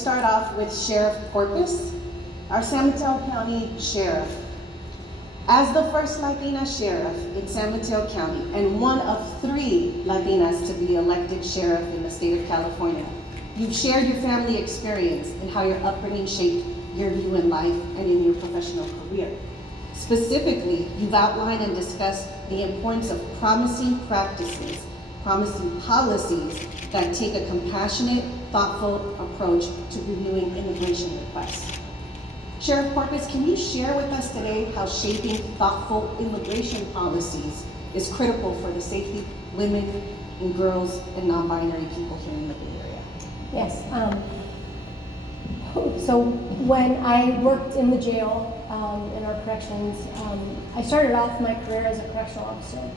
Start off with Sheriff Porpoise, our San Mateo County Sheriff. As the first Latina sheriff in San Mateo County and one of 3 Latinas to be elected sheriff in the state of California, you've shared your family experience and how your upbringing shaped your view in life and in your professional career. Specifically, you've outlined and discussed the importance of promising practices, promising policies that take a compassionate, thoughtful approach to reviewing immigration requests. Sheriff Porpoise, can you share with us today how shaping thoughtful immigration policies is critical for the safety of women and girls and non-binary people here in the Bay Area? Yes. So when I worked in the jail, in our corrections, I started off my career as a correctional officer.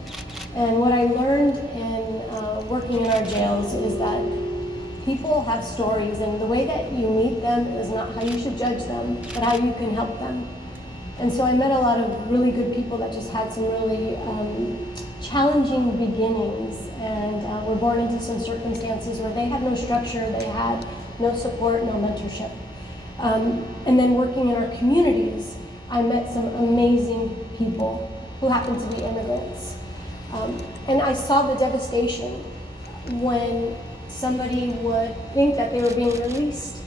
And what I learned in working in our jails is that people have stories, and the way that you meet them is not how you should judge them, but how you can help them. And so I met a lot of really good people that just had some really challenging beginnings and were born into some circumstances where they had no structure, they had no support, no mentorship. And then working in our communities, I met some amazing people who happened to be immigrants. And I saw the devastation when somebody would think that they were being released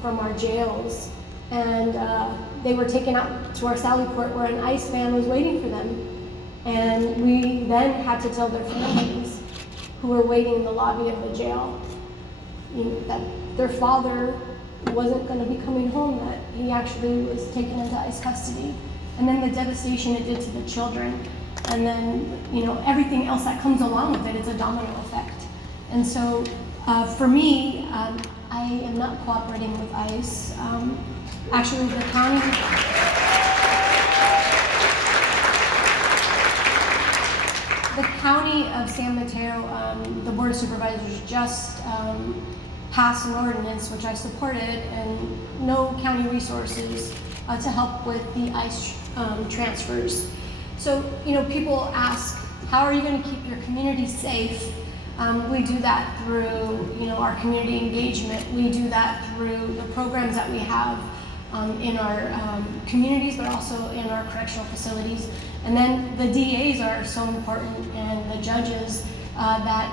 from our jails, and they were taken out to our Sally Port where an ICE van was waiting for them. And we then had to tell their families who were waiting in the lobby of the jail, that their father wasn't going to be coming home, that he actually was taken into ICE custody. And then the devastation it did to the children. And then, everything else that comes along with it, it's a domino effect. And so, for me, I am not cooperating with ICE. Actually, the county of San Mateo, the Board of Supervisors just passed an ordinance, which I supported, and no county resources to help with the ICE transfers. So, people ask, how are you going to keep your community safe? We do that through, our community engagement. We do that through the programs that we have in our communities, but also in our correctional facilities. And then the DAs are so important, and the judges, that,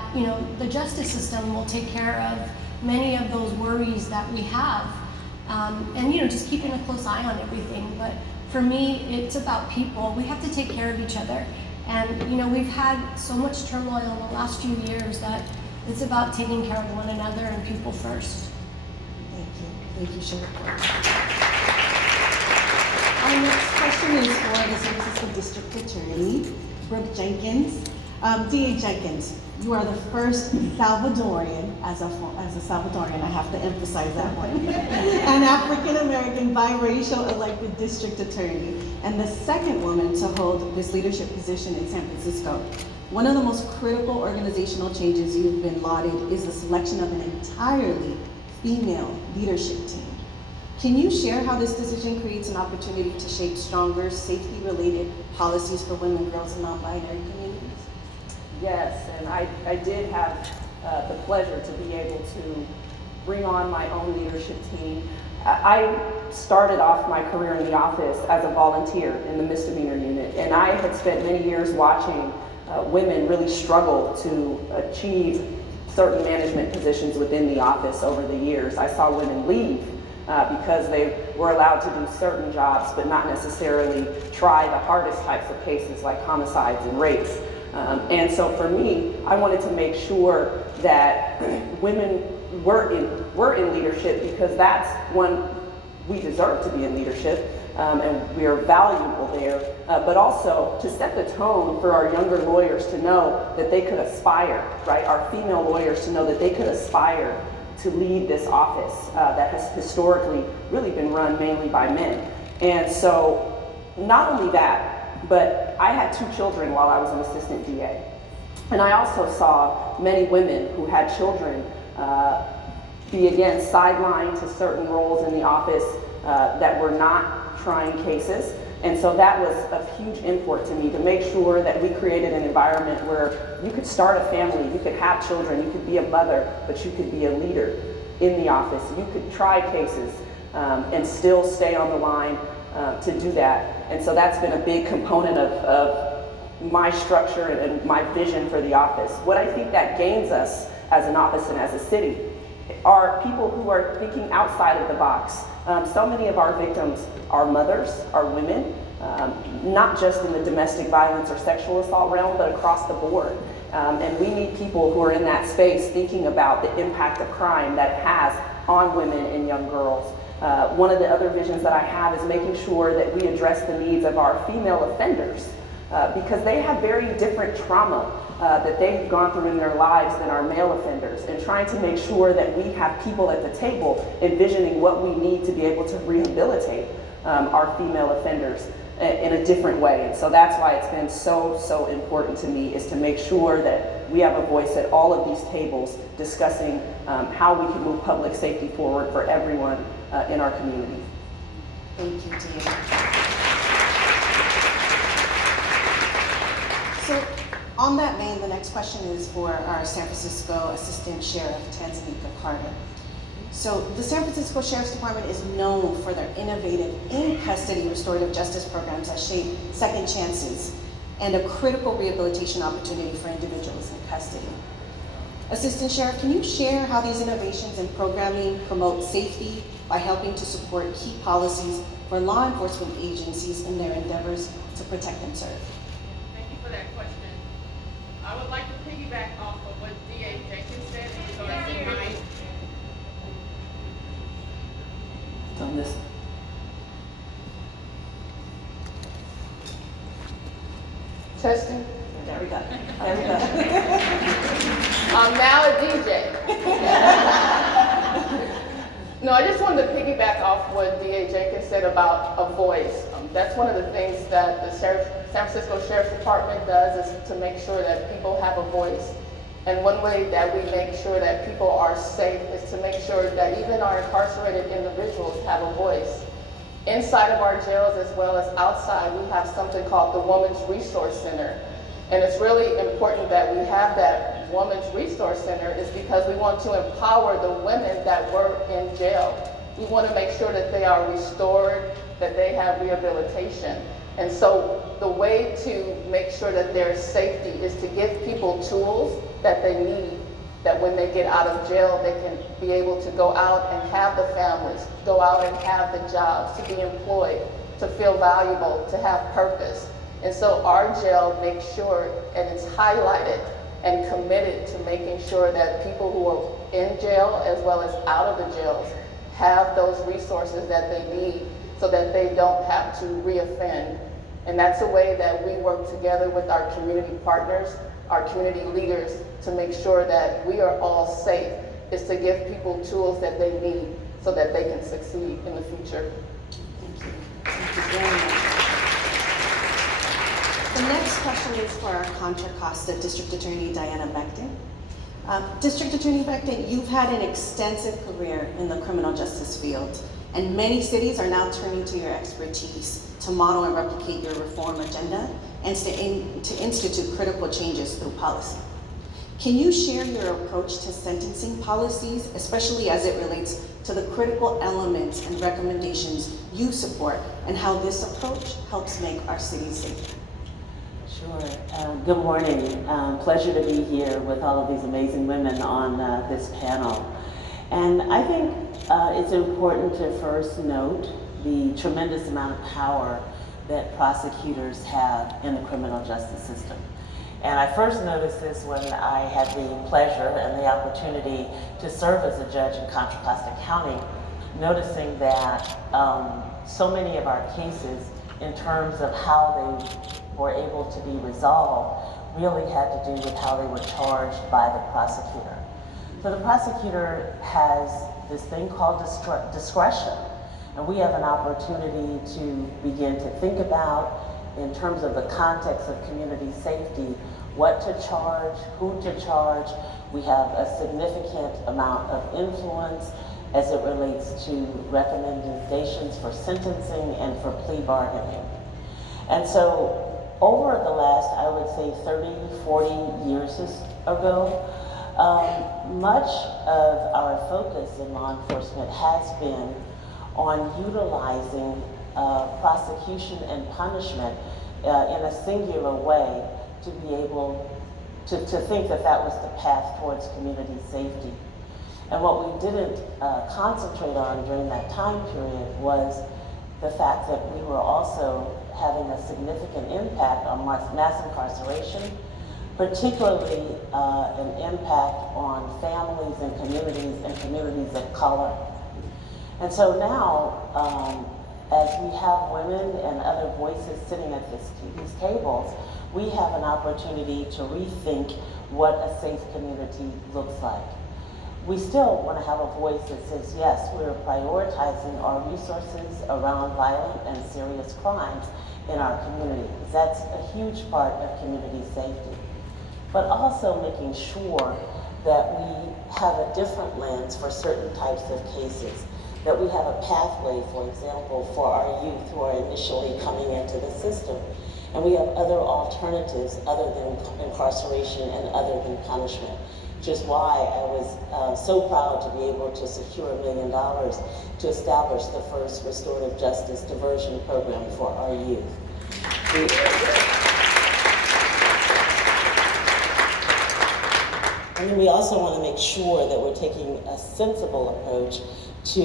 the justice system will take care of many of those worries that we have. And, just keeping a close eye on everything. But for me, it's about people. We have to take care of each other. And, we've had so much turmoil in the last few years that it's about taking care of one another and people first. Thank you. Thank you, Sheriff. Our next question is for the San Francisco District Attorney, Brooke Jenkins. DA Jenkins, you are the first Salvadorian, as a Salvadorian, I have to emphasize that one, an African-American biracial elected district attorney, and the second woman to hold this leadership position in San Francisco. One of the most critical organizational changes you've been lauded is the selection of an entirely female leadership team. Can you share how this decision creates an opportunity to shape stronger safety-related policies for women, girls, and non-binary communities? Yes, and I did have the pleasure to be able to bring on my own leadership team. I started off my career in the office as a volunteer in the misdemeanor unit, and I had spent many years watching women really struggle to achieve certain management positions within the office over the years. I saw women leave because they were allowed to do certain jobs, but not necessarily try the hardest types of cases like homicides and rapes. And so for me, I wanted to make sure that women were in leadership, because that's when we deserve to be in leadership, and we are valuable there, but also to set the tone for our younger lawyers to know that they could aspire, right? Our female lawyers to know that they could aspire to lead this office that has historically really been run mainly by men. And so not only that, but I had 2 children while I was an assistant DA. And I also saw many women who had children be again sidelined to certain roles in the office that were not trying cases. And so that was a huge import to me, to make sure that we created an environment where you could start a family, you could have children, you could be a mother, but you could be a leader. in the office. You could try cases and still stay on the line to do that. And so that's been a big component of my structure and my vision for the office. What I think that gains us as an office and as a city are people who are thinking outside of the box. So many of our victims are mothers, are women, not just in the domestic violence or sexual assault realm, but across the board. And we need people who are in that space thinking about the impact of crime that it has on women and young girls. One of the other visions that I have is making sure that we address the needs of our female offenders because they have very different trauma that they've gone through in their lives than our male offenders, and trying to make sure that we have people at the table envisioning what we need to be able to rehabilitate our female offenders in a different way. And so that's why it's been so important to me, is to make sure that we have a voice at all of these tables discussing how we can move public safety forward for everyone in our community. Thank you, Tia. So on that vein, the next question is for our San Francisco Assistant Sheriff, Tanzania Carter. So the San Francisco Sheriff's Department is known for their innovative in-custody restorative justice programs that shape second chances and a critical rehabilitation opportunity for individuals in custody. Assistant Sheriff, can you share how these innovations in programming promote safety by helping to support key policies for law enforcement agencies in their endeavors to protect and serve? Thank you for that question. I would like to piggyback off of what DA Jenkins said in regards to mine. On this. Testing. There we go. There we go. I'm now a DJ. No, I just wanted to piggyback off what DA Jenkins said about a voice. That's one of the things that the San Francisco Sheriff's Department does, is to make sure that people have a voice. And one way that we make sure that people are safe is to make sure that even our incarcerated individuals have a voice. Inside of our jails as well as outside, we have something called the Women's Resource Center. And it's really important that we have that Women's Resource Center, is because we want to empower the women that were in jail. We want to make sure that they are restored, that they have rehabilitation. And so the way to make sure that there's safety is to give people tools that they need, that when they get out of jail, they can be able to go out and have the families, go out and have the jobs, to be employed, to feel valuable, to have purpose. And so our jail makes sure, and it's highlighted and committed to making sure that people who are in jail as well as out of the jails have those resources that they need so that they don't have to reoffend. And that's a way that we work together with our community partners, our community leaders, to make sure that we are all safe, is to give people tools that they need so that they can succeed in the future. Thank you. Thank you very much. The next question is for our Contra Costa District Attorney, Diana Becton. District Attorney Becton, you've had an extensive career in the criminal justice field, and many cities are now turning to your expertise to model and replicate your reform agenda and to institute critical changes through policy. Can you share your approach to sentencing policies, especially as it relates to the critical elements and recommendations you support, and how this approach helps make our cities safer? Sure. Good morning. Pleasure to be here with all of these amazing women on this panel. And I think it's important to first note the tremendous amount of power that prosecutors have in the criminal justice system. And I first noticed this when I had the pleasure and the opportunity to serve as a judge in Contra Costa County, noticing that so many of our cases, in terms of how they were able to be resolved, really had to do with how they were charged by the prosecutor. So the prosecutor has this thing called discretion, and we have an opportunity to begin to think about, in terms of the context of community safety, what to charge, who to charge. We have a significant amount of influence as it relates to recommendations for sentencing and for plea bargaining. And so over the last, I would say 30, 40 years ago, Much of our focus in law enforcement has been on utilizing prosecution and punishment in a singular way to be able to think that that was the path towards community safety. And what we didn't concentrate on during that time period was the fact that we were also having a significant impact on mass incarceration, particularly an impact on families and communities of color. And so now, as we have women and other voices sitting at these tables, we have an opportunity to rethink what a safe community looks like. We still want to have a voice that says, yes, we're prioritizing our resources around violent and serious crimes in our community. That's a huge part of community safety. But also making sure that we have a different lens for certain types of cases, that we have a pathway, for example, for our youth who are initially coming into the system. And we have other alternatives other than incarceration and other than punishment, which is why I was so proud to be able to secure $1 million to establish the first restorative justice diversion program for our youth. And then we also want to make sure that we're taking a sensible approach to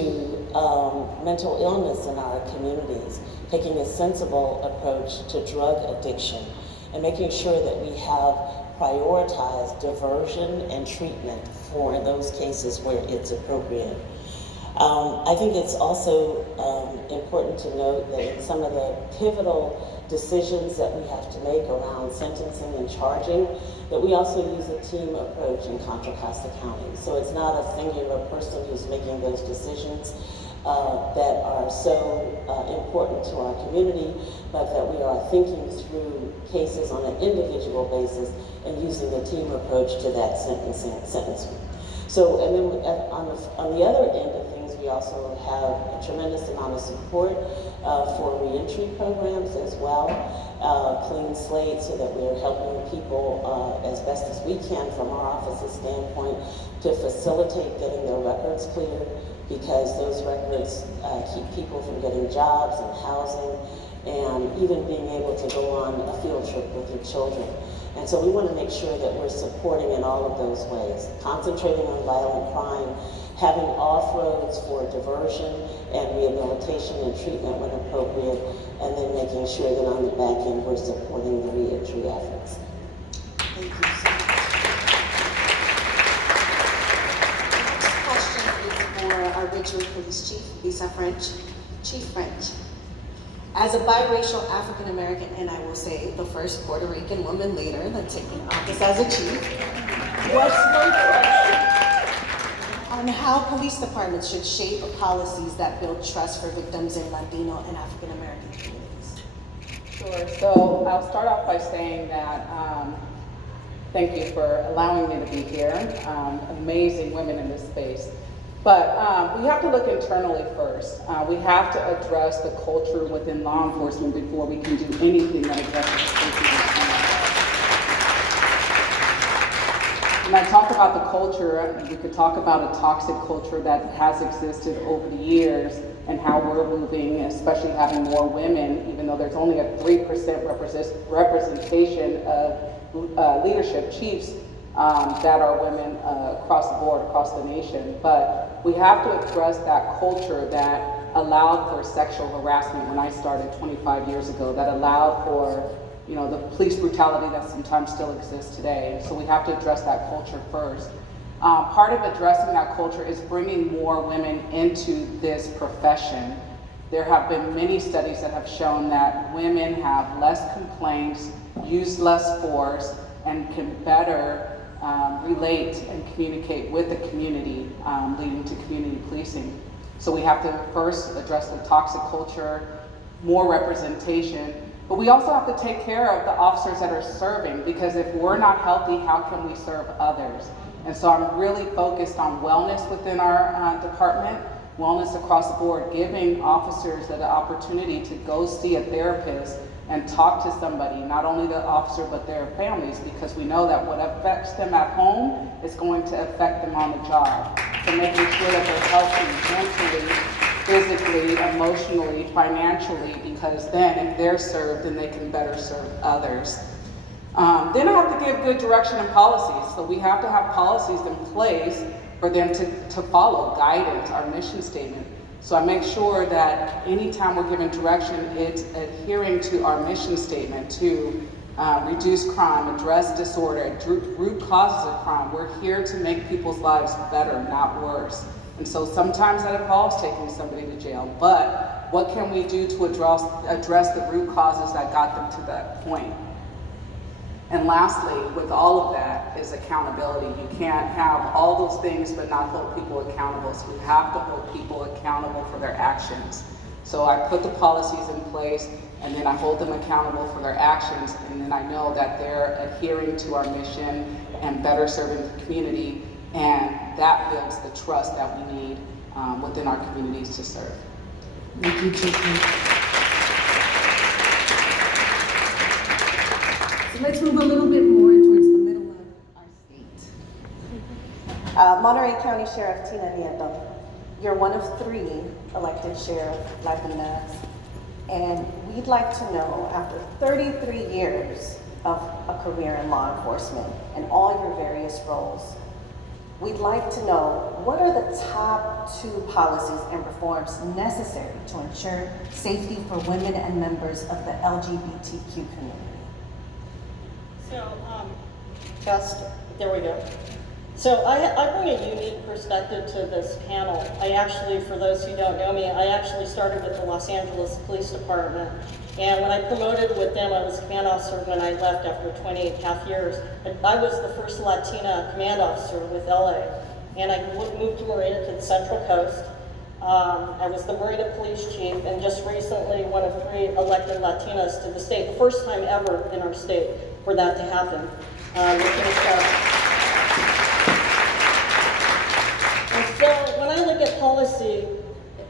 mental illness in our communities, taking a sensible approach to drug addiction, and making sure that we have prioritized diversion and treatment for those cases where it's appropriate. I think it's also important to note that in some of the pivotal decisions that we have to make around sentencing and charging, that we also use a team approach in Contra Costa County. So it's not a singular person who's making those decisions that are so important to our community, but that we are thinking through cases on an individual basis and using a team approach to that sentencing. So, and then on the other end of things, we also have a tremendous amount of support for reentry programs as well, clean slate, so that we're helping people as best as we can from our office's standpoint to facilitate getting their records cleared, because those records keep people from getting jobs and housing and even being able to go on a field trip with their children. And so we want to make sure that we're supporting in all of those ways, concentrating on violent crime, having off-roads for diversion and rehabilitation and treatment when appropriate, and then making sure that on the back end we're supporting the reentry efforts. Thank you so much. The next question is for our Ridgewood Police Chief, Lisa French. Chief French. As a biracial African American, and I will say the first Puerto Rican woman leader that taking office as a chief, what's your thoughts on how police departments should shape policies that build trust for victims in Latino and African American communities? Sure. So I'll start off by saying that thank you for allowing me to be here. Amazing women in this space. But we have to look internally first. We have to address the culture within law enforcement before we can do anything that addresses safety. When I talk about the culture, we could talk about a toxic culture that has existed over the years and how we're moving, especially having more women, even though there's only a 3% representation of leadership chiefs that are women across the board, across the nation. But we have to address that culture that allowed for sexual harassment when I started 25 years ago, that allowed for, you know, the police brutality that sometimes still exists today. So we have to address that culture first. Part of addressing that culture is bringing more women into this profession. There have been many studies that have shown that women have less complaints, use less force, and can better relate and communicate with the community, leading to community policing. So we have to first address the toxic culture, more representation, but we also have to take care of the officers that are serving, because if we're not healthy, how can we serve others? And so I'm really focused on wellness within our department, wellness across the board, giving officers the opportunity to go see a therapist and talk to somebody, not only the officer but their families, because we know that what affects them at home is going to affect them on the job. So making sure that they're healthy mentally, physically, emotionally, financially, because then if they're served, then they can better serve others. Then I have to give good direction and policies. So we have to have policies in place for them to follow, guidance, our mission statement. So I make sure that anytime we're giving direction, it's adhering to our mission statement to reduce crime, address disorder, root causes of crime. We're here to make people's lives better, not worse. And so sometimes that involves taking somebody to jail, but what can we do to address the root causes that got them to that point? And lastly, with all of that is accountability. You can't have all those things but not hold people accountable. So you have to hold people accountable for their actions. So I put the policies in place, and then I hold them accountable for their actions, and then I know that they're adhering to our mission and better serving the community, and that builds the trust that we need within our communities to serve. Thank you, Tiffany. So let's move a little bit more towards the middle of our state. Monterey County Sheriff Tina Nieto, you're one of 3 elected sheriff Latinas, and we'd like to know, after 33 years of a career in law enforcement and all your various roles, we'd like to know, what are the top 2 policies and reforms necessary to ensure safety for women and members of the LGBTQ community? So, there we go. So I bring a unique perspective to this panel. I actually, for those who don't know me, I actually started with the Los Angeles Police Department. And when I promoted with them, I was a command officer when I left after 28.5 years. I was the first Latina command officer with LA. And I moved to Marina to the Central Coast. I was the Marina Police Chief, and just recently one of 3 elected Latinas to the state, the first time ever in our state for that to happen. And so when I look at policy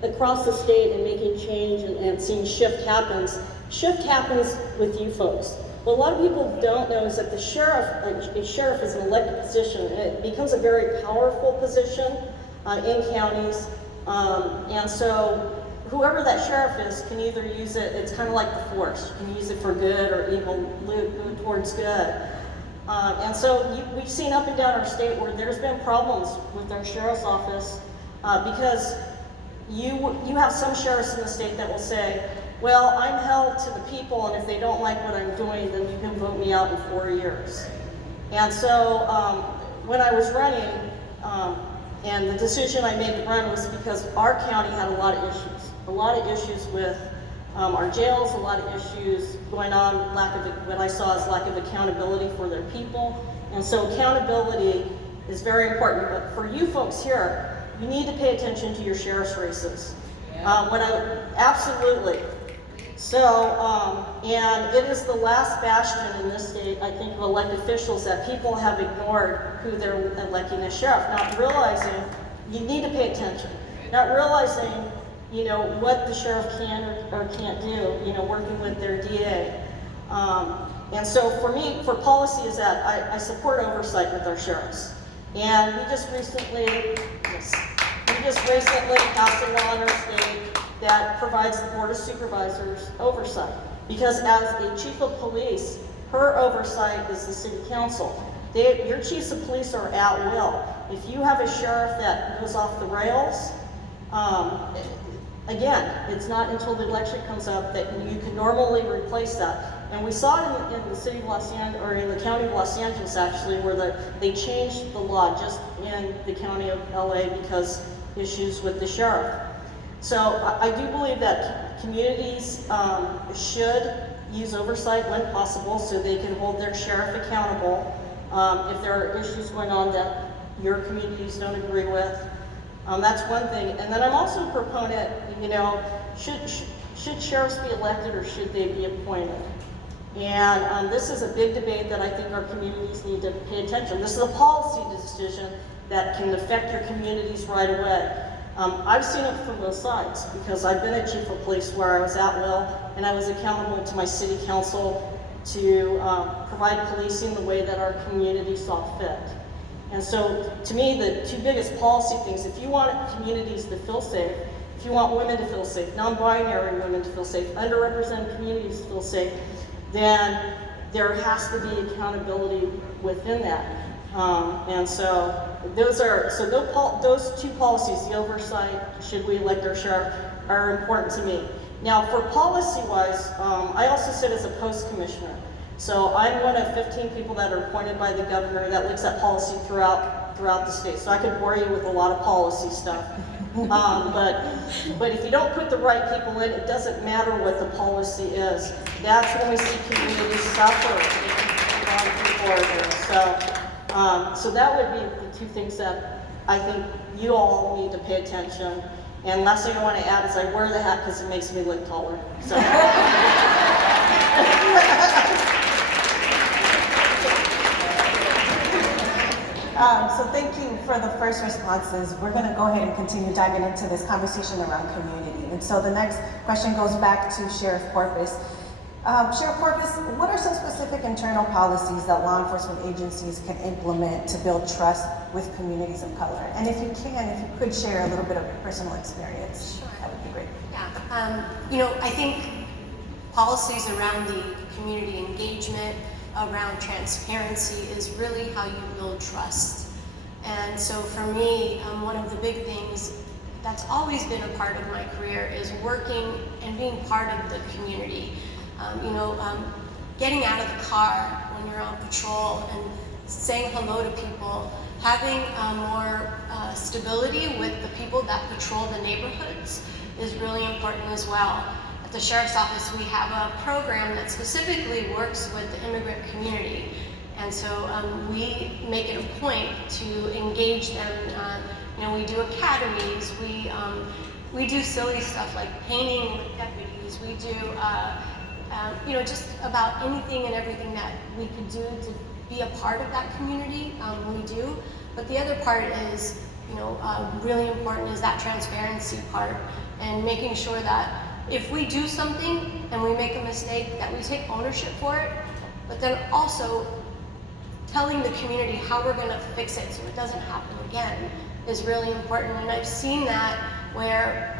across the state and making change and seeing shift happens with you folks. What a lot of people don't know is that a sheriff is an elected position, and it becomes a very powerful position in counties. And so whoever that sheriff is can either use it, it's kind of like the force. You can use it for good or evil, move towards good. And so we've seen up and down our state where there's been problems with our sheriff's office because you have some sheriffs in the state that will say, well, I'm held to the people, and if they don't like what I'm doing, then you can vote me out in 4 years. And so when I was running, and the decision I made to run was because our county had a lot of issues with our jails, a lot of issues going on, what I saw as lack of accountability for their people. And so accountability is very important, but for you folks here, you need to pay attention to your sheriff's races. Absolutely. So, and it is the last bastion in this state, I think, of elected officials that people have ignored who they're electing as sheriff, not realizing you need to pay attention, not realizing, what the sheriff can or can't do, working with their DA. And so for me, for policy is that I support oversight with our sheriffs. And we just recently passed a law in our state that provides the Board of Supervisors oversight. Because as a chief of police, her oversight is the city council. Your chiefs of police are at will. If you have a sheriff that goes off the rails, again, it's not until the election comes up that you can normally replace that. And we saw it in the city of Los Angeles, or in the county of Los Angeles actually, where they changed the law just in the county of LA because issues with the sheriff. So I do believe that communities should use oversight when possible so they can hold their sheriff accountable if there are issues going on that your communities don't agree with. That's one thing. And then I'm also a proponent, should sheriffs be elected or should they be appointed? And this is a big debate that I think our communities need to pay attention. This is a policy decision that can affect your communities right away. I've seen it from both sides because I've been a chief of police where I was at will and I was accountable to my city council to provide policing the way that our community saw fit. And so to me, the two biggest policy things, if you want communities to feel safe, if you want women to feel safe, non-binary women to feel safe, underrepresented communities to feel safe, then there has to be accountability within that. And so those two policies, the oversight, should we elect our sheriff, are important to me. Now for policy-wise, I also sit as a post commissioner. So I'm one of 15 people that are appointed by the governor that looks at policy throughout the state. So I could bore you with a lot of policy stuff. But if you don't put the right people in, it doesn't matter what the policy is. That's when we see communities suffer. A lot of people are there. So that would be the two things that I think you all need to pay attention. And last thing I want to add is I wear the hat because it makes me look taller. So. So thank you for the first responses. We're going to go ahead and continue diving into this conversation around community. And so the next question goes back to Sheriff Porpoise. Sheriff Porpoise, what are some specific internal policies that law enforcement agencies can implement to build trust with communities of color? And if you could share a little bit of personal experience, Sure. That would be great. Yeah, I think policies around the community engagement, around transparency is really how you build trust. And so for me, one of the big things that's always been a part of my career is working and being part of the community. Getting out of the car when you're on patrol and saying hello to people, having more stability with the people that patrol the neighborhoods is really important as well. At the Sheriff's Office, we have a program that specifically works with the immigrant community. And so we make it a point to engage them. We do academies, we do silly stuff like painting with deputies, we do just about anything and everything that we could do to be a part of that community, we do. But the other part is, really important is that transparency part and making sure that if we do something and we make a mistake, that we take ownership for it, but then also telling the community how we're going to fix it so it doesn't happen again is really important. And I've seen that where,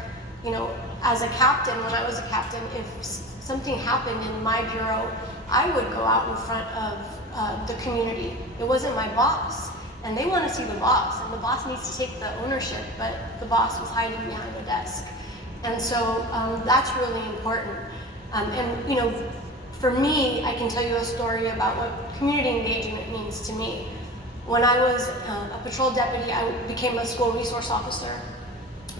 as a captain, when I was a captain, if something happened in my bureau, I would go out in front of the community. It wasn't my boss, and they want to see the boss, and the boss needs to take the ownership, but the boss was hiding behind the desk. And so that's really important. For me, I can tell you a story about what community engagement means to me. When I was a patrol deputy, I became a school resource officer.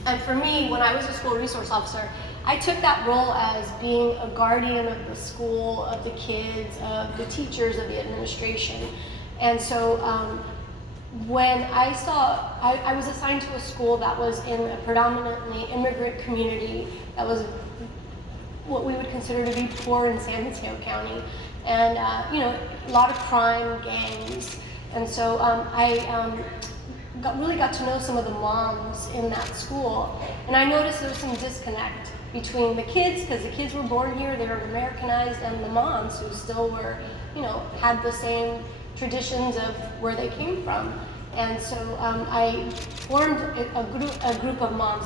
And for me, when I was a school resource officer, I took that role as being a guardian of the school, of the kids, of the teachers, of the administration. And so when I was assigned to a school that was in a predominantly immigrant community that was what we would consider to be poor in San Mateo County, and a lot of crime, gangs. And so I really got to know some of the moms in that school, and I noticed there was some disconnect between the kids, because the kids were born here, they were Americanized, and the moms who still were, had the same traditions of where they came from. And so I formed a group of moms,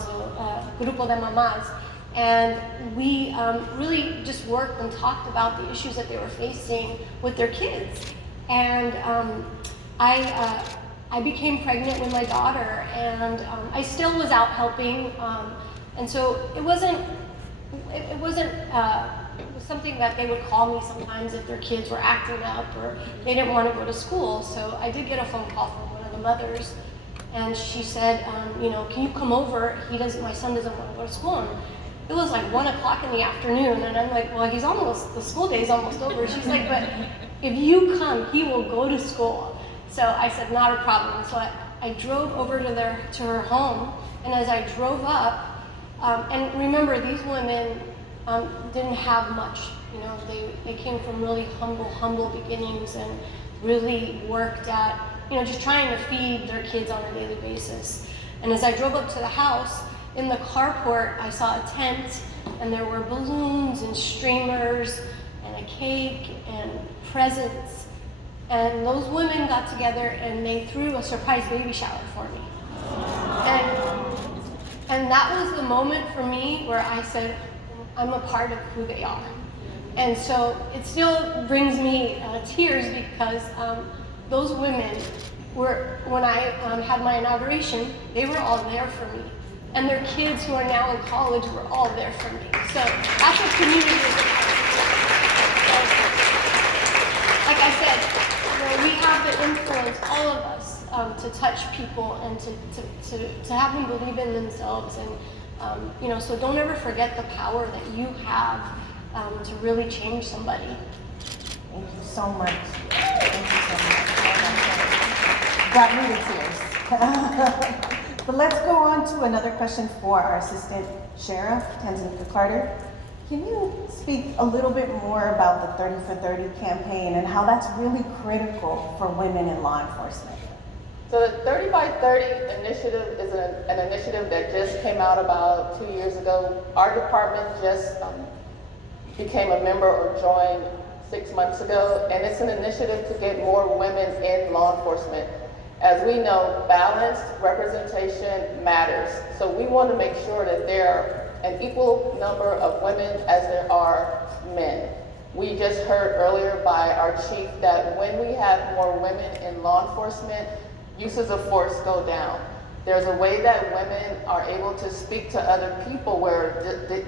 Grupo de Mamás, and we really just worked and talked about the issues that they were facing with their kids. And I became pregnant with my daughter, and I still was out helping, and so it was something that they would call me sometimes if their kids were acting up or they didn't want to go to school. So I did get a phone call from one of the mothers, and she said, can you come over? My son doesn't want to go to school. And it was like 1 o'clock in the afternoon, and I'm like, well, the school day's almost over. She's like, but if you come, he will go to school. So I said, not a problem. So I drove over to her home, and as I drove up, and remember, these women didn't have much. They came from really humble beginnings and really worked at, just trying to feed their kids on a daily basis. And as I drove up to the house, in the carport, I saw a tent, and there were balloons and streamers and a cake and presents. And those women got together and they threw a surprise baby shower for me. And that was the moment for me where I said, I'm a part of who they are. And so it still brings me tears because those women were, when I had my inauguration, they were all there for me. And their kids who are now in college were all there for me. So that's what community is about. So, like I said, we have the influence, all of us, to touch people and to have them believe in themselves. And so don't ever forget the power that you have to really change somebody. Thank you so much. Thank you so much. Got me to tears. But let's go on to another question for our Assistant Sheriff, Tanzania Carter. Can you speak a little bit more about the 30 for 30 campaign and how that's really critical for women in law enforcement? So the 30 by 30 initiative is an initiative that just came out about 2 years ago. Our department just became a member or joined 6 months ago, and it's an initiative to get more women in law enforcement. As we know, balanced representation matters. So we want to make sure that there are an equal number of women as there are men. We just heard earlier by our chief that when we have more women in law enforcement, uses of force go down. There's a way that women are able to speak to other people where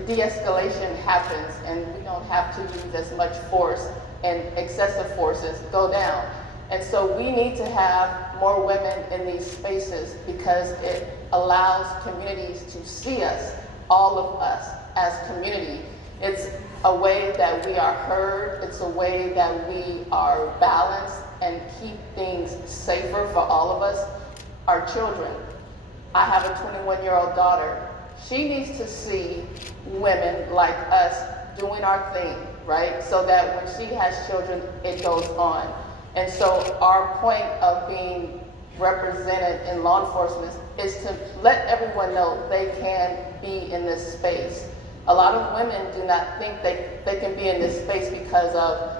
de-escalation happens and we don't have to use as much force and excessive forces go down. And so we need to have more women in these spaces because it allows communities to see us, all of us as community. It's a way that we are heard. It's a way that we are balanced and keep things safer for all of us. Our children. I have a 21-year-old daughter. She needs to see women like us doing our thing, right? So that when she has children, it goes on. And so our point of being represented in law enforcement is to let everyone know they can be in this space. A lot of women do not think they can be in this space because of,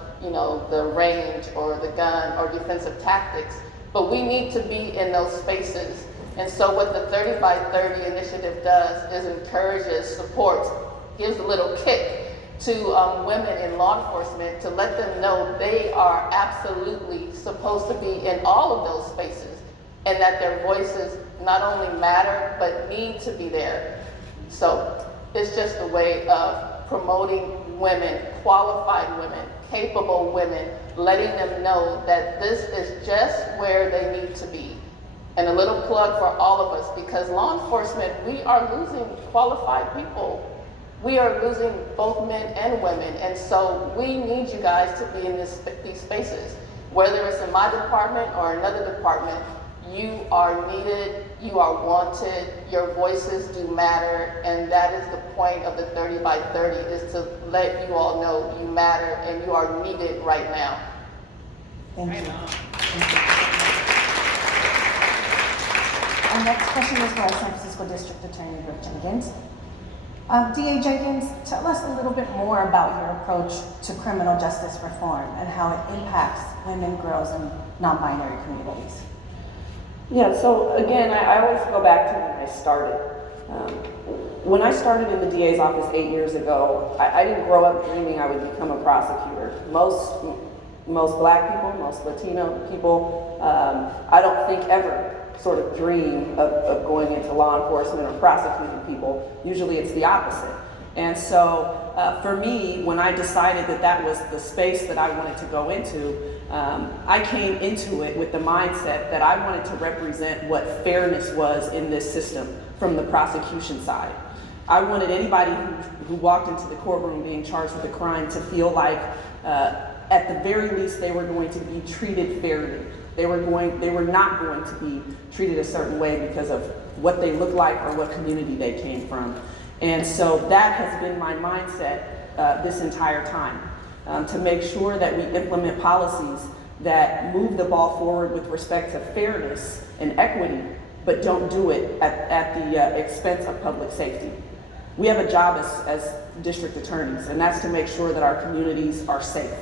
the range or the gun or defensive tactics, but we need to be in those spaces. And so what the 30 by 30 initiative does is encourages, supports, gives a little kick to women in law enforcement to let them know they are absolutely supposed to be in all of those spaces and that their voices not only matter but need to be there. So it's just a way of promoting women, qualified women, capable women, letting them know that this is just where they need to be. And a little plug for all of us, because law enforcement, we are losing qualified people. We are losing both men and women, and so we need you guys to be in these spaces. Whether it's in my department or another department, you are needed, you are wanted, your voices do matter, and that is the point of the 30 by 30, is to let you all know you matter and you are needed right now. Thank you. Our next question is for our San Francisco District Attorney, Rick Jenkins. DA Jenkins, tell us a little bit more about your approach to criminal justice reform and how it impacts women, girls, and non-binary communities. Yeah, so again, I always go back to when I started. When I started in the DA's office 8 years ago, I didn't grow up dreaming I would become a prosecutor. Most Black people, most Latino people, I don't think ever sort of dream of going into law enforcement or prosecuting people. Usually it's the opposite. And so for me, when I decided that was the space that I wanted to go into, I came into it with the mindset that I wanted to represent what fairness was in this system from the prosecution side. I wanted anybody who walked into the courtroom being charged with a crime to feel like at the very least they were going to be treated fairly. They were not going to be treated a certain way because of what they looked like or what community they came from. And so that has been my mindset this entire time, to make sure that we implement policies that move the ball forward with respect to fairness and equity but don't do it at the expense of public safety. We have a job as district attorneys, and that's to make sure that our communities are safe.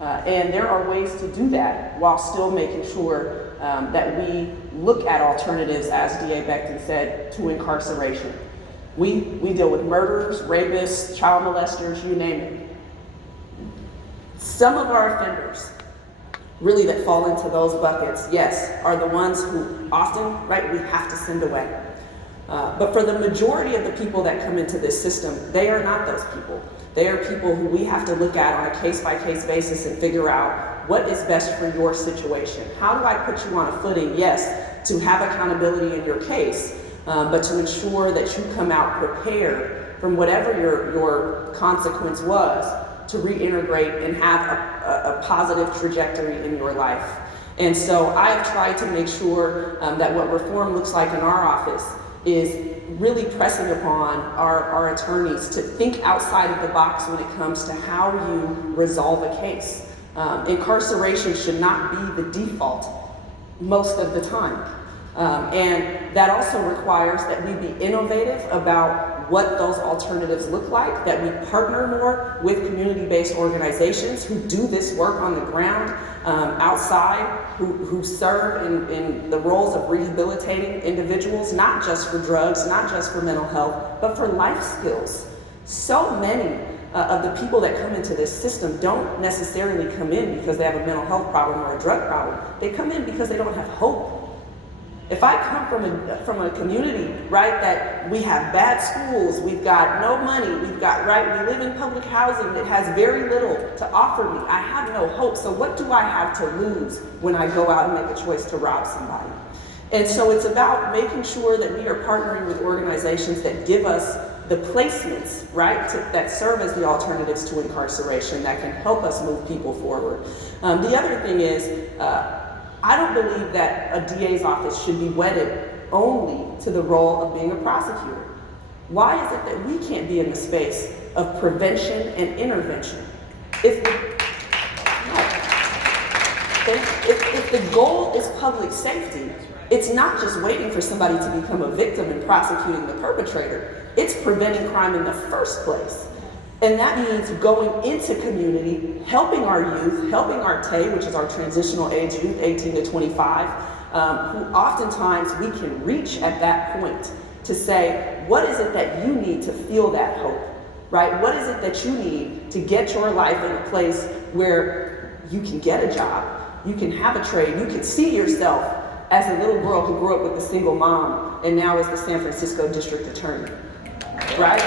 And there are ways to do that while still making sure that we look at alternatives, as DA Becton said, to incarceration. We deal with murderers, rapists, child molesters, you name it. Some of our offenders, really that fall into those buckets, yes, are the ones who often, right, we have to send away. But for the majority of the people that come into this system, they are not those people. They are people who we have to look at on a case-by-case basis and figure out what is best for your situation. How do I put you on a footing, yes, to have accountability in your case, but to ensure that you come out prepared from whatever your consequence was to reintegrate and have a positive trajectory in your life. And so I've tried to make sure that what reform looks like in our office is really pressing upon our attorneys to think outside of the box when it comes to how you resolve a case. Incarceration should not be the default most of the time. And that also requires that we be innovative about what those alternatives look like, that we partner more with community-based organizations who do this work on the ground outside, who serve in the roles of rehabilitating individuals, not just for drugs, not just for mental health, but for life skills. So many of the people that come into this system don't necessarily come in because they have a mental health problem or a drug problem. They come in because they don't have hope. If I come from a community, right, that we have bad schools, we've got no money, we live in public housing that has very little to offer me, I have no hope, so what do I have to lose when I go out and make a choice to rob somebody? And so it's about making sure that we are partnering with organizations that give us the placements, right, that serve as the alternatives to incarceration, that can help us move people forward. The other thing is, I don't believe that a DA's office should be wedded only to the role of being a prosecutor. Why is it that we can't be in the space of prevention and intervention? If the goal is public safety, it's not just waiting for somebody to become a victim and prosecuting the perpetrator. It's preventing crime in the first place. And that means going into community, helping our youth, helping our TAY, which is our transitional age youth, 18 to 25, who oftentimes we can reach at that point to say, what is it that you need to feel that hope, right? What is it that you need to get your life in a place where you can get a job, you can have a trade, you can see yourself as a little girl who grew up with a single mom and now is the San Francisco district attorney, right?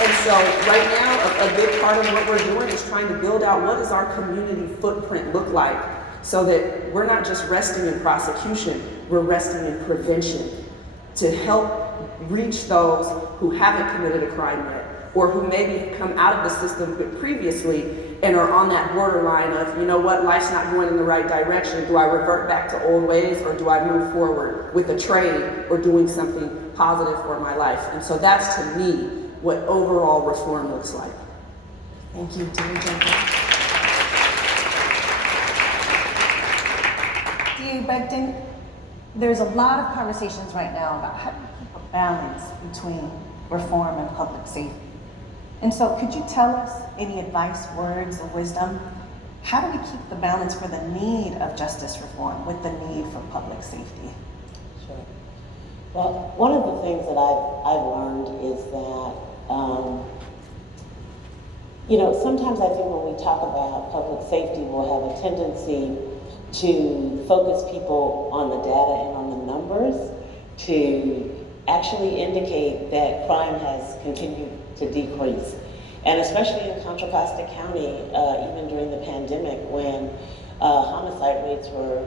And so right now, a big part of what we're doing is trying to build out what does our community footprint look like so that we're not just resting in prosecution, we're resting in prevention to help reach those who haven't committed a crime yet or who maybe come out of the system previously and are on that borderline of, you know what, life's not going in the right direction. Do I revert back to old ways or do I move forward with a trade or doing something positive for my life? And so that's, to me, what overall reform looks like. Thank you, DA Becton. There's a lot of conversations right now about how to keep a balance between reform and public safety. And so could you tell us any advice, words of wisdom? How do we keep the balance for the need of justice reform with the need for public safety? Sure. Well, one of the things that I've learned is that, sometimes I think when we talk about public safety, we'll have a tendency to focus people on the data and on the numbers to actually indicate that crime has continued to decrease. And especially in Contra Costa County, even during the pandemic when homicide rates were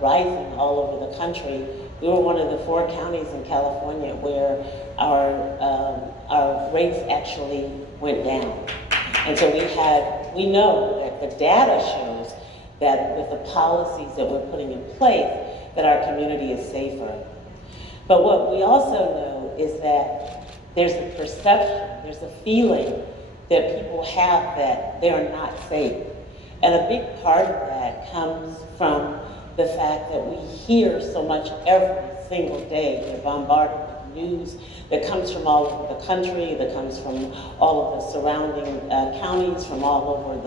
rising all over the country, we were one of the 4 counties in California where our rates actually went down. And so we know that the data shows that with the policies that we're putting in place, that our community is safer. But what we also know is that there's a perception, there's a feeling that people have that they are not safe. And a big part of that comes from the fact that we hear so much every single day. We're bombarded with news that comes from all over the country, that comes from all of the surrounding counties, from all over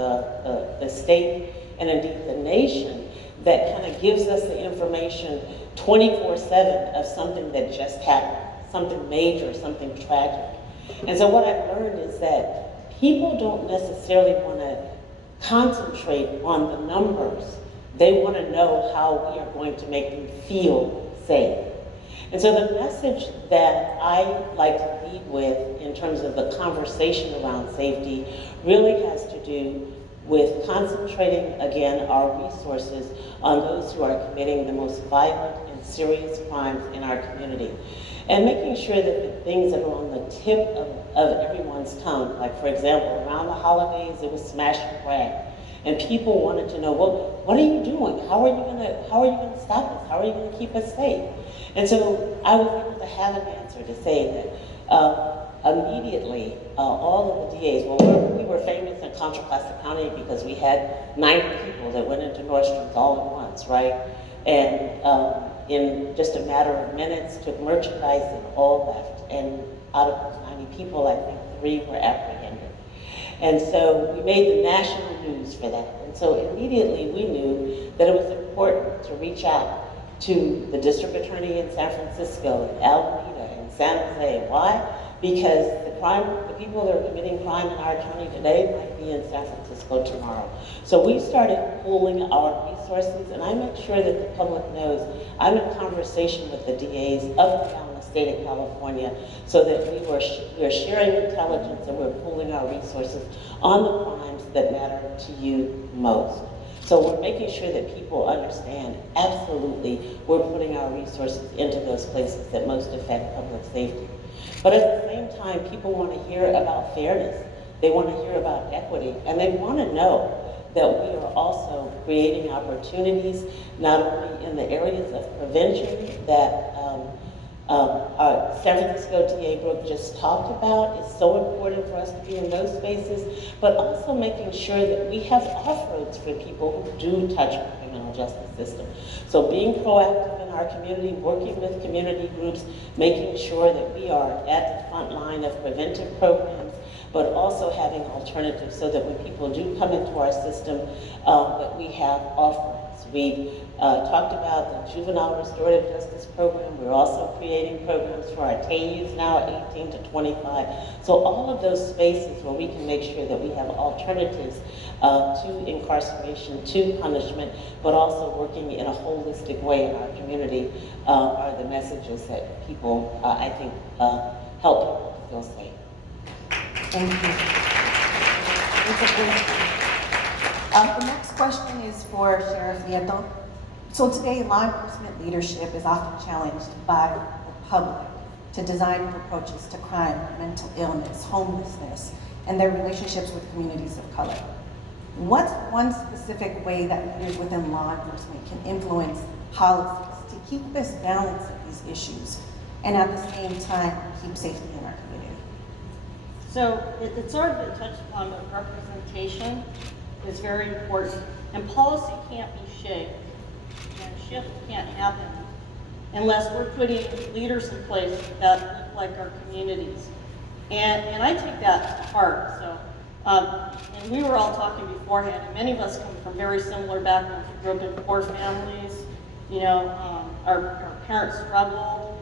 the state, and indeed the nation, that kind of gives us the information 24/7 of something that just happened, something major, something tragic. And so what I've learned is that people don't necessarily want to concentrate on the numbers. They want to know how we are going to make them feel safe. And so the message that I like to lead with in terms of the conversation around safety really has to do with concentrating, again, our resources on those who are committing the most violent and serious crimes in our community. And making sure that the things that are on the tip of everyone's tongue, like for example, around the holidays, it was smash and grab. And people wanted to know, well, what are you doing? How are you gonna stop us? How are you gonna keep us safe? And so I was able to have an answer to say that immediately, all of the DAs, well, we were famous in Contra Costa County because we had 90 people that went into Nordstrom's all at once, right? And in just a matter of minutes, took merchandise and all left. And out of those 90 people, I think 3 were apprehended. And so we made the national news for that. And so immediately we knew that it was important to reach out to the district attorney in San Francisco, and Alameda, and San Jose. Why? Because the people that are committing crime in our county today might be in San Francisco tomorrow. So we started pooling our resources, and I make sure that the public knows I'm in conversation with the DAs up and down the state of California so that we're sharing intelligence and we're pooling our resources on the crimes that matter to you most. So we're making sure that people understand, absolutely, we're putting our resources into those places that most affect public safety. But at the same time, people want to hear about fairness. They want to hear about equity, and they want to know that we are also creating opportunities, not only in the areas of prevention that our San Francisco DA Brooke just talked about. It's so important for us to be in those spaces, but also making sure that we have off-roads for people who do touch our criminal justice system. So being proactive in our community, working with community groups, making sure that we are at the front line of preventive programs, but also having alternatives so that when people do come into our system, that we have offerings. We talked about the Juvenile Restorative Justice Program. We're also creating programs for our TAYUs now, 18 to 25. So all of those spaces where we can make sure that we have alternatives to incarceration, to punishment, but also working in a holistic way in our community are the messages that people, I think, help people feel safe. Thank you. The next question is for Sheriff Nieto. So today, law enforcement leadership is often challenged by the public to design approaches to crime, mental illness, homelessness, and their relationships with communities of color. What's one specific way that leaders within law enforcement can influence policies to keep this balance of these issues and at the same time keep safety in our community? So it's already been touched upon, but representation is very important. And policy can't be shaped, and shift can't happen unless we're putting leaders in place that look like our communities. And I take that to heart. So, and we were all talking beforehand, and many of us come from very similar backgrounds. We grew up in poor families, you know, our parents struggled.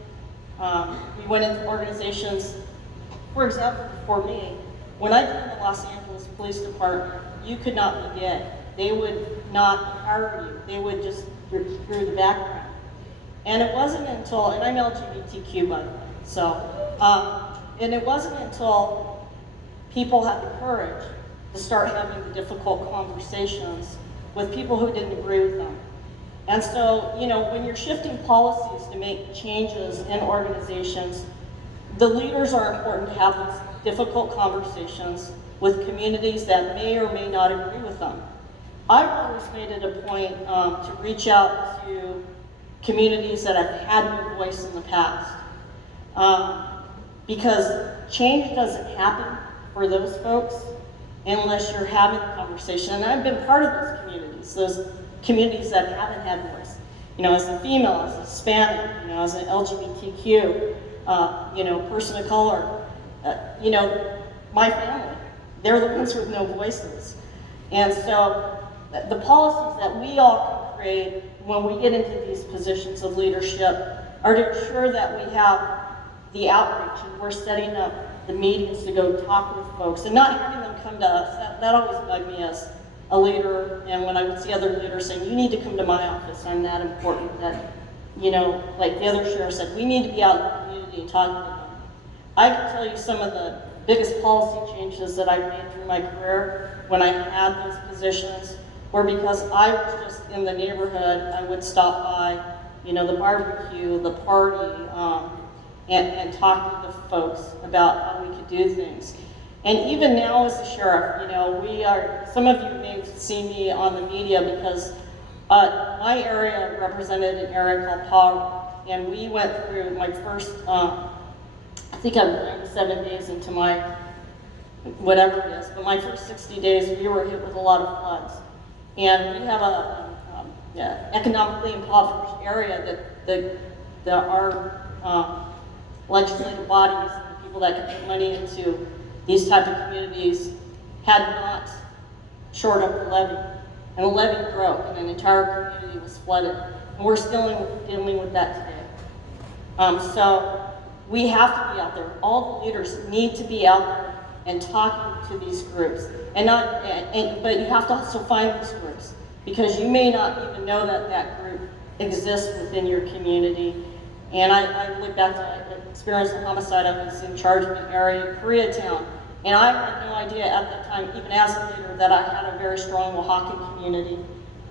We went into organizations, for example, for me, when I joined the Los Angeles Police Department, you could not be gay. They would not hire you. They would just through the background. And it wasn't until, and I'm LGBTQ by the way, so, and it wasn't until people had the courage to start having the difficult conversations with people who didn't agree with them. And so, you know, when you're shifting policies to make changes in organizations, the leaders are important to have these difficult conversations with communities that may or may not agree with them. I've always made it a point to reach out to communities that have had no voice in the past. Because change doesn't happen for those folks unless you're having a conversation. And I've been part of those communities that haven't had voice. you know, as a female, as a Hispanic, you know, as an LGBTQ, you know, person of color, you know, my family, they're the ones with no voices. And so the policies that we all can create when we get into these positions of leadership are to ensure that we have the outreach and we're setting up the meetings to go talk with folks and not having them come to us. That always bugged me as a leader, and when I would see other leaders saying, you need to come to my office, I'm that important, that, you know, like the other sheriff said, we need to be out in the community and talking to them. I can tell you some of the biggest policy changes that I made through my career when I had those positions were because I was just in the neighborhood. I would stop by, you know, the barbecue, the party, and talk to the folks about how we could do things. And even now as the sheriff, you know, some of you may have seen me on the media because my area represented an area called Power, and we went through my first, I think I'm 97 days into my, whatever it is, but my first 60 days we were hit with a lot of floods. And we have economically impoverished area that our legislative bodies, the people that can put money into these type of communities, had not shored up the levee. And the levee broke and an entire community was flooded. And we're still dealing with that today. So we have to be out there. All the leaders need to be out there and talking to these groups. But you have to also find these groups because you may not even know that that group exists within your community. And I look back to my experience of homicide. I was in charge of an area in Koreatown. And I had no idea at that time, even as a leader, that I had a very strong Oaxacan community.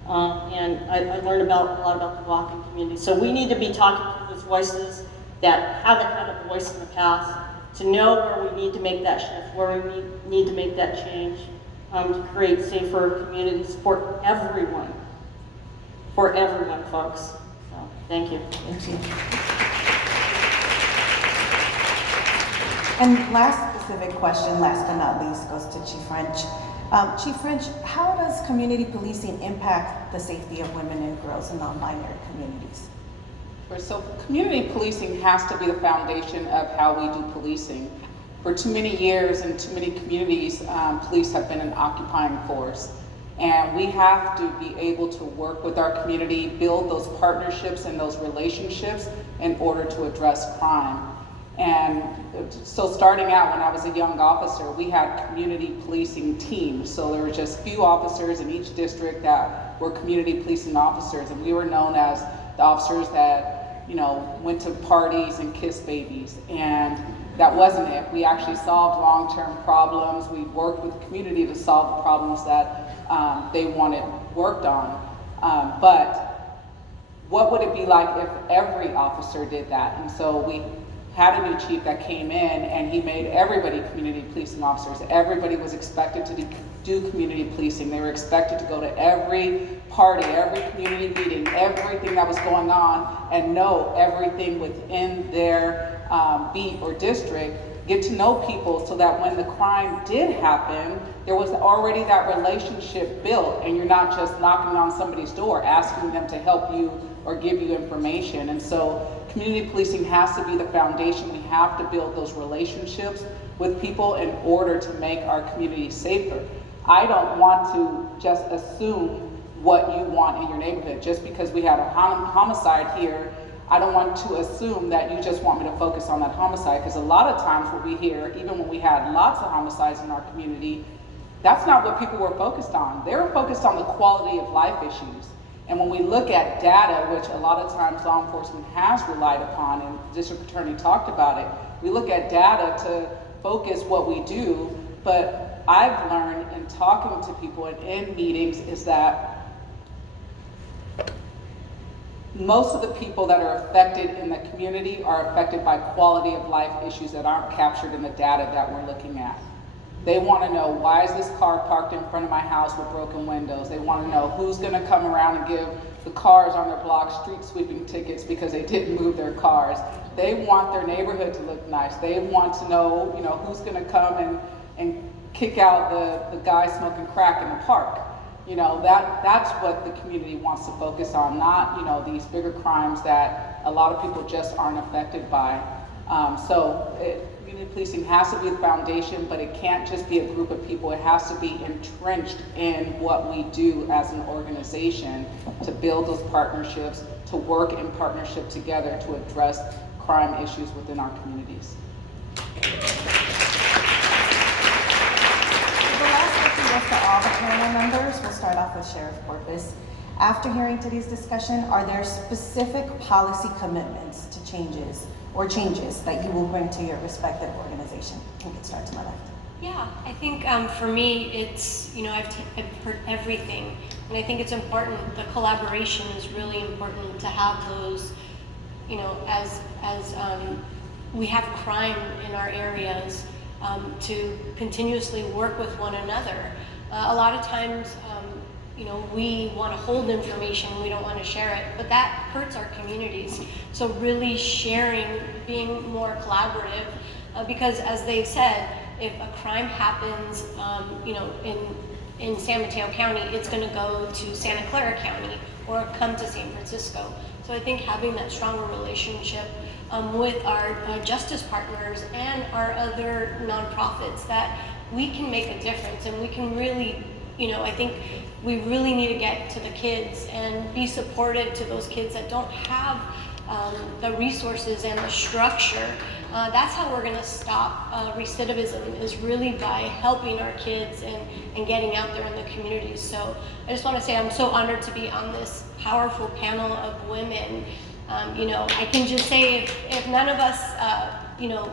And I learned a lot about the Oaxacan community. So we need to be talking to those voices that haven't had a voice in the past, to know where we need to make that shift, where we need to make that change, to create safer communities for everyone. For everyone, folks. So, thank you. Thank you. And last specific question, last but not least, goes to Chief French. Chief French, how does community policing impact the safety of women and girls in non-binary communities? So community policing has to be the foundation of how we do policing. For too many years in too many communities, police have been an occupying force. And we have to be able to work with our community, build those partnerships and those relationships in order to address crime. And so starting out when I was a young officer, we had community policing teams. So there were just few officers in each district that were community policing officers. And we were known as the officers that, you know, went to parties and kissed babies. And that wasn't it. We actually solved long-term problems. We worked with the community to solve the problems that they wanted worked on. But what would it be like if every officer did that? And so we had a new chief that came in and he made everybody community policing officers. Everybody was expected to do community policing. They were expected to go to every party, every community meeting, everything that was going on and know everything within their beat or district, get to know people so that when the crime did happen, there was already that relationship built and you're not just knocking on somebody's door asking them to help you or give you information. And so community policing has to be the foundation. We have to build those relationships with people in order to make our community safer. I don't want to just assume what you want in your neighborhood. Just because we had a homicide here, I don't want to assume that you just want me to focus on that homicide, because a lot of times what we hear, even when we had lots of homicides in our community, that's not what people were focused on. They were focused on the quality of life issues. And when we look at data, which a lot of times law enforcement has relied upon, and the district attorney talked about it, we look at data to focus what we do, but I've learned in talking to people and in meetings is that most of the people that are affected in the community are affected by quality of life issues that aren't captured in the data that we're looking at. They want to know, why is this car parked in front of my house with broken windows? They want to know who's going to come around and give the cars on their block street sweeping tickets because they didn't move their cars. They want their neighborhood to look nice. They want to know, who's going to come and kick out the guy smoking crack in the park. You know, that's what the community wants to focus on, not, you know, these bigger crimes that a lot of people just aren't affected by. Community policing has to be the foundation, but it can't just be a group of people. It has to be entrenched in what we do as an organization to build those partnerships, to work in partnership together to address crime issues within our communities. The last question goes to all the panel members. We'll start off with Sheriff Porpoise. After hearing today's discussion, are there specific policy commitments to changes that you will bring to your respective organization? We can start to my left. Yeah, I think for me, it's, you know, I've heard everything, and I think it's important. The collaboration is really important to have those, you know, as we have crime in our areas, to continuously work with one another. A lot of times, you know, we want to hold information, we don't want to share it, but that hurts our communities. So really sharing, being more collaborative, because as they've said, if a crime happens, you know, in San Mateo County, it's going to go to Santa Clara County or come to San Francisco. So I think having that stronger relationship with our justice partners and our other nonprofits, that we can make a difference, and we can really, you know, I think we really need to get to the kids and be supportive to those kids that don't have the resources and the structure. That's how we're going to stop recidivism, is really by helping our kids and getting out there in the communities. So I just want to say I'm so honored to be on this powerful panel of women. You know, I can just say if none of us, you know,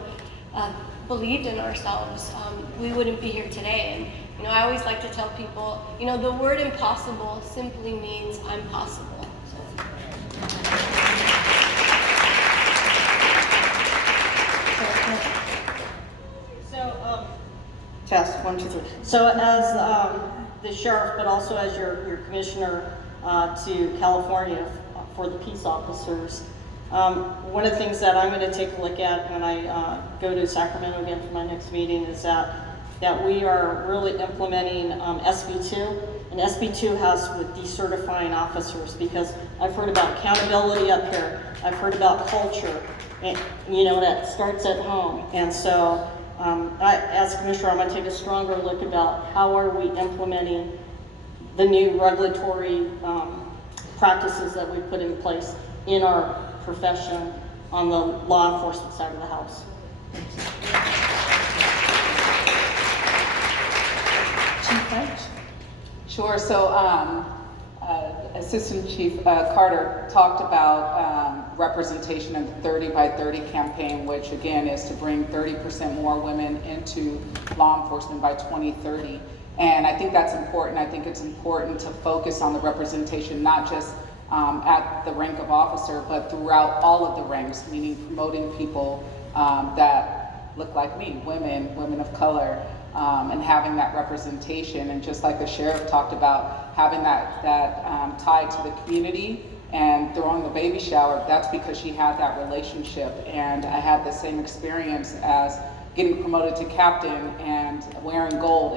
believed in ourselves, we wouldn't be here today. And you know, I always like to tell people, you know, the word impossible simply means I'm possible. Test, 1, 2, 3. So as the sheriff, but also as your commissioner to California for the peace officers, one of the things that I'm going to take a look at when I go to Sacramento again for my next meeting is that we are really implementing SB2, and SB2 has with decertifying officers, because I've heard about accountability up here, I've heard about culture, and you know, that starts at home. And so as Commissioner, I'm going to take a stronger look about how are we implementing the new regulatory practices that we put in place in our profession on the law enforcement side of the house. Chief French? Sure. So Assistant Chief Carter talked about representation in the 30 by 30 campaign, which again is to bring 30% more women into law enforcement by 2030. And I think that's important. I think it's important to focus on the representation, not just at the rank of officer, but throughout all of the ranks, meaning promoting people that look like me, women of color, and having that representation. And just like the sheriff talked about, having that tied to the community and throwing the baby shower, that's because she had that relationship. And I had the same experience as getting promoted to captain and wearing gold.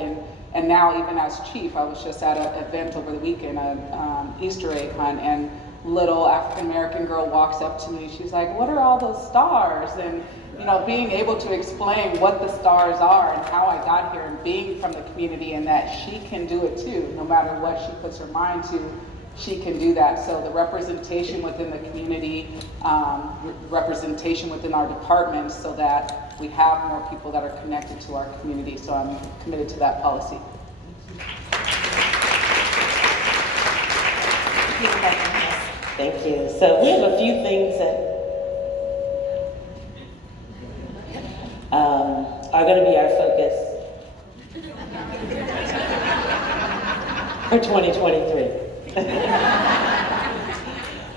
And now even as chief, I was just at an event over the weekend, an Easter egg hunt, and little African-American girl walks up to me. She's like, "What are all those stars?" And you know, being able to explain what the stars are and how I got here, and being from the community, and that she can do it too, no matter what she puts her mind to, she can do that. So the representation within the community, representation within our departments, so that we have more people that are connected to our community. So I'm committed to that policy. Thank you. So we have a few things that are going to be our focus for 2023.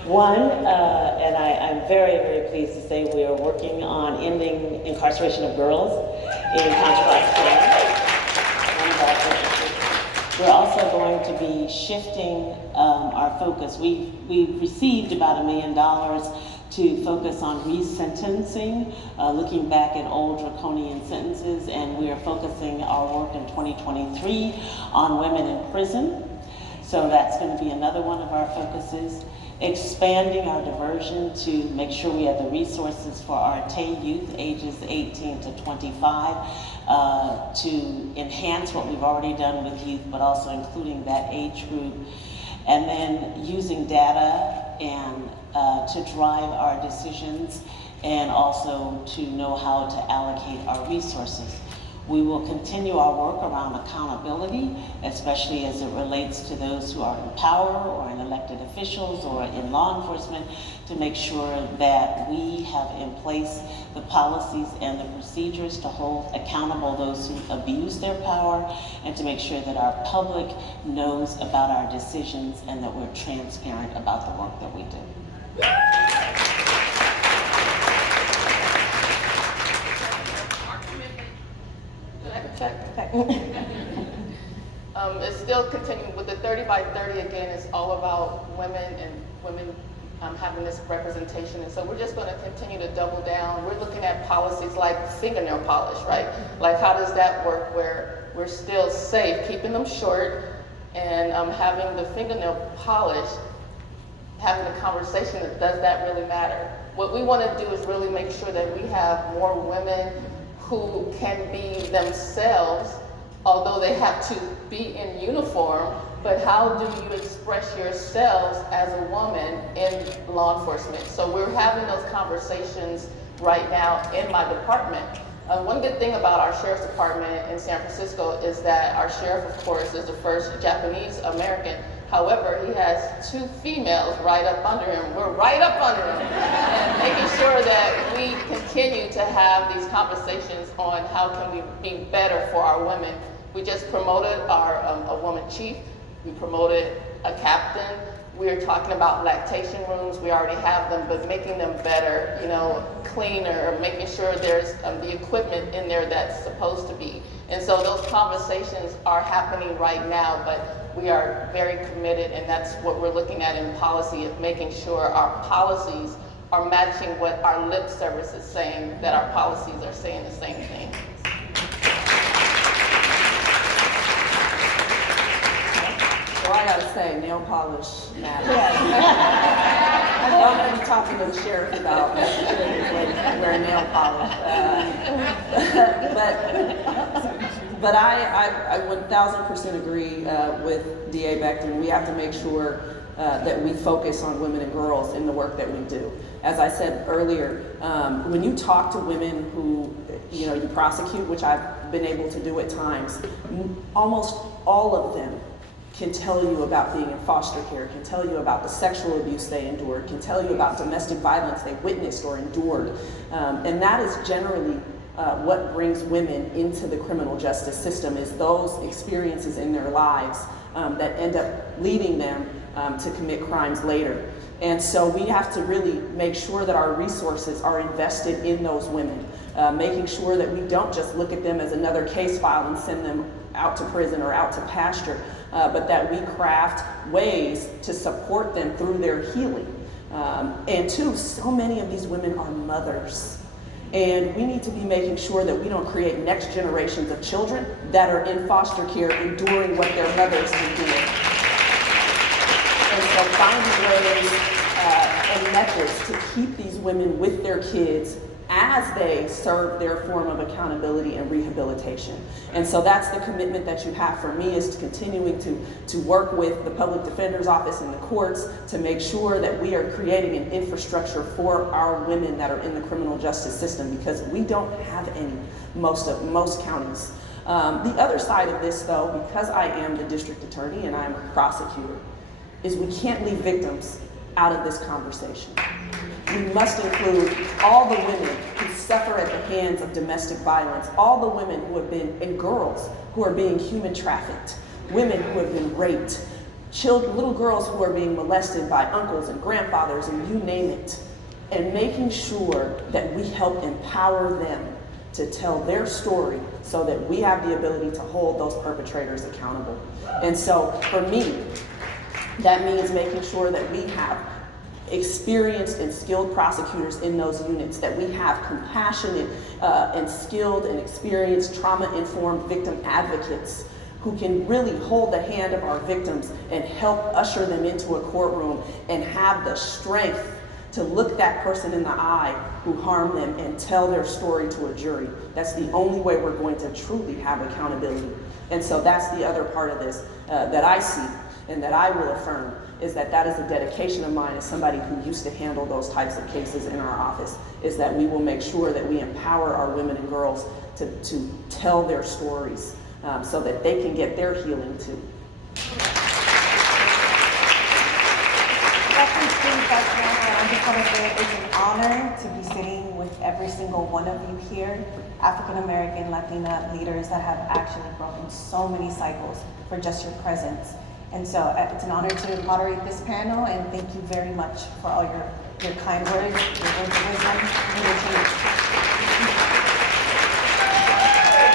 One, and I'm very, very pleased to say we are working on ending incarceration of girls in Contra Costa. We're also going to be shifting our focus. We've received about $1 million to focus on resentencing, looking back at old draconian sentences, and we are focusing our work in 2023 on women in prison. So that's going to be another one of our focuses. Expanding our diversion to make sure we have the resources for our TAY youth ages 18 to 25 to enhance what we've already done with youth, but also including that age group. And then using data and to drive our decisions and also to know how to allocate our resources. We will continue our work around accountability, especially as it relates to those who are in power or in elected officials or in law enforcement, to make sure that we have in place the policies and the procedures to hold accountable those who abuse their power, and to make sure that our public knows about our decisions and that we're transparent about the work that we do. It's still continuing with the 30 by 30. Again, it's all about women and women having this representation. And so we're just going to continue to double down. We're looking at policies like fingernail polish, right? Like, how does that work where we're still safe, keeping them short, and having the fingernail polish, having a conversation that does that really matter? What we want to do is really make sure that we have more women who can be themselves, although they have to be in uniform, but how do you express yourselves as a woman in law enforcement? So we're having those conversations right now in my department. One good thing about our sheriff's department in San Francisco is that our sheriff, of course, is the first Japanese American. However, he has 2 females right up under him. We're right up under him. And making sure that we continue to have these conversations on how can we be better for our women. We just promoted a woman chief. We promoted a captain. We're talking about lactation rooms. We already have them, but making them better, cleaner, making sure there's the equipment in there that's supposed to be. And so those conversations are happening right now, but we are very committed, and that's what we're looking at in policy, of making sure our policies are matching what our lip service is saying, that our policies are saying the same thing. So I gotta say, nail polish matters. I'm gonna be talking to the sheriff about wearing nail polish. But I 1000% agree with DA Becton. We have to make sure that we focus on women and girls in the work that we do. As I said earlier, when you talk to women who you prosecute, which I've been able to do at times, almost all of them can tell you about being in foster care, can tell you about the sexual abuse they endured, can tell you about domestic violence they witnessed or endured. And that is generally what brings women into the criminal justice system, is those experiences in their lives that end up leading them to commit crimes later. And so we have to really make sure that our resources are invested in those women, making sure that we don't just look at them as another case file and send them out to prison or out to pasture, but that we craft ways to support them through their healing. And 2, so many of these women are mothers. And we need to be making sure that we don't create next generations of children that are in foster care enduring what their mothers endured. And so finding ways and methods to keep these women with their kids as they serve their form of accountability and rehabilitation. And so that's the commitment that you have for me, is to continuing to work with the Public Defender's Office and the courts to make sure that we are creating an infrastructure for our women that are in the criminal justice system, because we don't have any, most counties. The other side of this, though, because I am the district attorney and I'm a prosecutor, is we can't leave victims out of this conversation. We must include all the women who suffer at the hands of domestic violence, all the women who have been, and girls who are being human trafficked, women who have been raped, little girls who are being molested by uncles and grandfathers and you name it, and making sure that we help empower them to tell their story so that we have the ability to hold those perpetrators accountable. And so for me, that means making sure that we have experienced and skilled prosecutors in those units, that we have compassionate and skilled and experienced trauma-informed victim advocates who can really hold the hand of our victims and help usher them into a courtroom and have the strength to look that person in the eye who harmed them and tell their story to a jury. That's the only way we're going to truly have accountability. And so that's the other part of this that I see and that I will affirm, is that that is a dedication of mine as somebody who used to handle those types of cases in our office, is that we will make sure that we empower our women and girls to tell their stories so that they can get their healing too. I just want to say it's an honor to be sitting with every single one of you here, African American, Latina leaders that have actually broken so many cycles for just your presence. And so it's an honor to moderate this panel, and thank you very much for all your kind words, your words of wisdom, and your truth.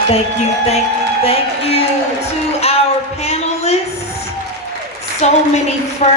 Thank you to our panelists. So many first